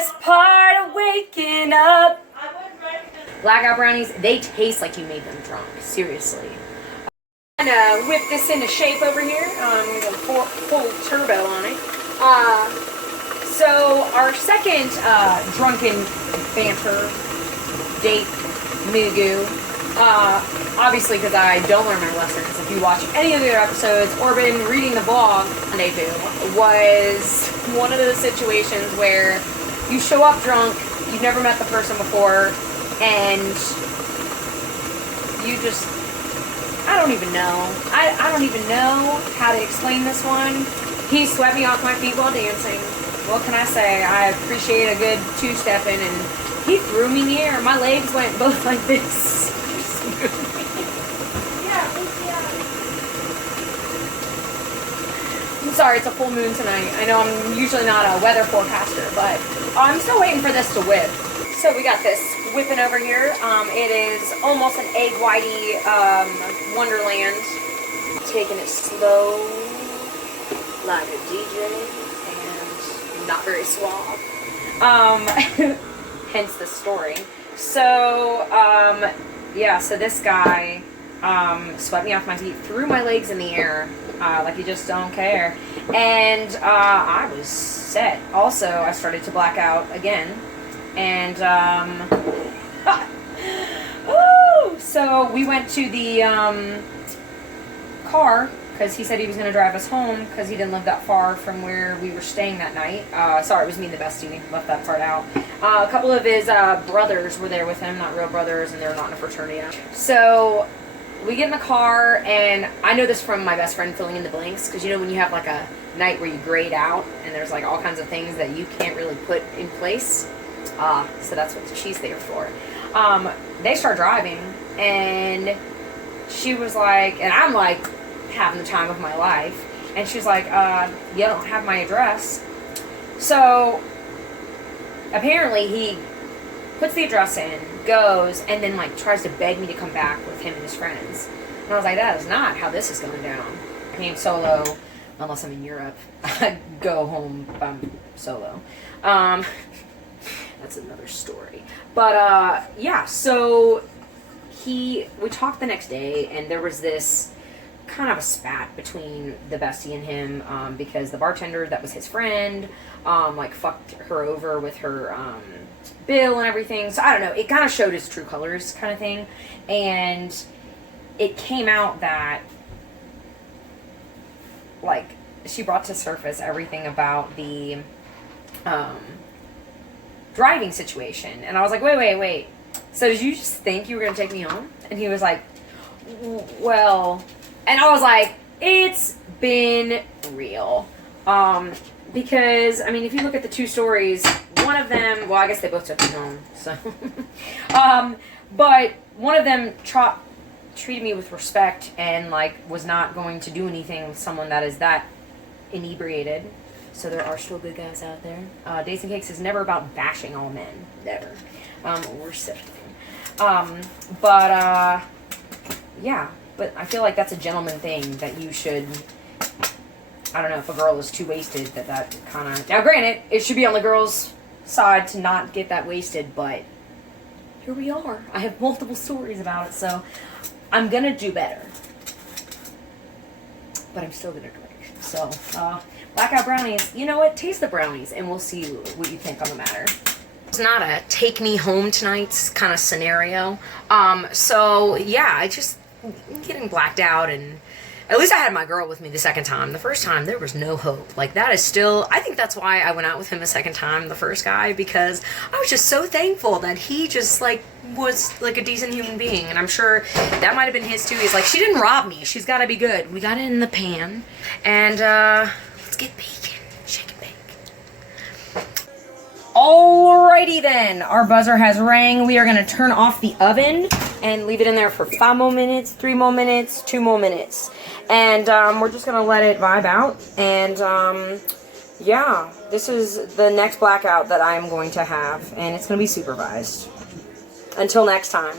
best part of waking up. Blackout brownies, they taste like you made them drunk. Seriously. I'm gonna whip this into shape over here. I'm gonna go full turbo on it. So our second drunken banter date Mugu, obviously because I don't learn my lesson, because if you watch any of the other episodes or been reading the blog, they do, was one of those situations where you show up drunk, you've never met the person before, and you just, I don't even know. I don't even know how to explain this one. He swept me off my feet while dancing. What can I say? I appreciate a good two-stepping, and he threw me in the air. My legs went both like this. I'm sorry, it's a full moon tonight. I know I'm usually not a weather forecaster, but I'm still waiting for this to whip. So we got this whipping over here. It is almost an egg whitey wonderland. Taking it slow, like a DJ, and not very suave. Hence the story. So, yeah, so this guy swept me off my feet, threw my legs in the air, like you just don't care. And I was set. Also, I started to black out again. And, so we went to the car, because he said he was going to drive us home, because he didn't live that far from where we were staying that night. Sorry, it was me and the bestie, left that part out. A couple of his brothers were there with him, not real brothers, and they're not in a fraternity. So we get in the car, and I know this from my best friend filling in the blanks, because you know when you have like a night where you grade out, and there's like all kinds of things that you can't really put in place. So that's what she's there for. They start driving, and she was like, and I'm like having the time of my life, and she's like, you don't have my address. So apparently he puts the address in, goes, and then like tries to beg me to come back with him and his friends. And I was like, that is not how this is going down. I came solo, unless I'm in Europe. I go home by solo. That's another story. But, yeah, so we talked the next day, and there was this kind of a spat between the bestie and him, because the bartender that was his friend, like, fucked her over with her, bill and everything. So, I don't know, it kind of showed his true colors kind of thing, and it came out that, like, she brought to surface everything about the, driving situation. And I was like, wait. So did you just think you were going to take me home? And he was like, well, and I was like, it's been real. Because, I mean, if you look at the two stories, one of them, well, I guess they both took me home, so. But one of them treated me with respect and, like, was not going to do anything with someone that is that inebriated. So there are still good guys out there. Dates and Cakes is never about bashing all men. Never. Or sifting. Yeah. But I feel like that's a gentleman thing that you should, I don't know, if a girl is too wasted, that kind of, now granted, it should be on the girl's side to not get that wasted, but here we are. I have multiple stories about it, so I'm gonna do better. But I'm still gonna drink. So, Blackout Brownies, you know what? Taste the brownies, and we'll see what you think on the matter. It's not a take me home tonight kind of scenario. So, yeah, I'm getting blacked out, and at least I had my girl with me the second time. The first time, there was no hope. Like, that is still, I think that's why I went out with him the second time, the first guy, because I was just so thankful that he just, like, was, like, a decent human being, and I'm sure that might have been his, too. He's like, she didn't rob me. She's got to be good. We got it in the pan, and, let's get baking. Shake and bake. Alrighty then, our buzzer has rang. We are going to turn off the oven and leave it in there for 5 more minutes, 3 more minutes, 2 more minutes. And we're just going to let it vibe out. And yeah, this is the next blackout that I'm going to have. And it's going to be supervised. Until next time.